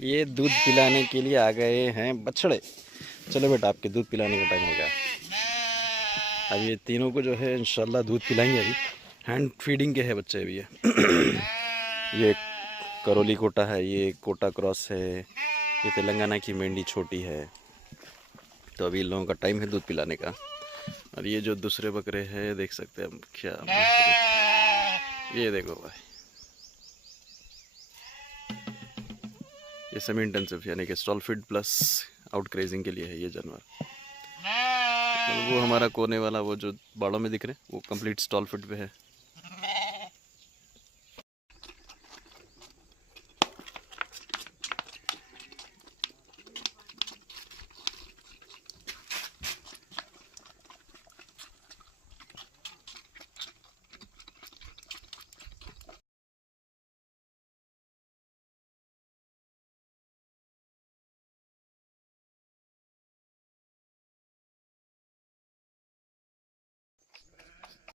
ये दूध पिलाने के लिए आ गए हैं बछड़े। चलो बेटा, आपके दूध पिलाने का टाइम हो गया। अब ये तीनों को जो है इंशाल्लाह दूध पिलाएंगे। अभी हैंड फीडिंग के है बच्चे अभी ये करौली कोटा है, ये कोटा क्रॉस है, ये तेलंगाना की मेंढी छोटी है। तो अभी इन लोगों का टाइम है दूध पिलाने का। और ये जो दूसरे बकरे हैं देख सकते हैं हम क्या, ये देखो भाई, ये सेमी इंटेंसिव यानी कि स्टॉल फीड प्लस आउट क्रेजिंग के लिए है ये जानवर। और वो हमारा कोने वाला वो जो बाड़ों में दिख रहे हैं वो कंप्लीट स्टॉल फीड पे है।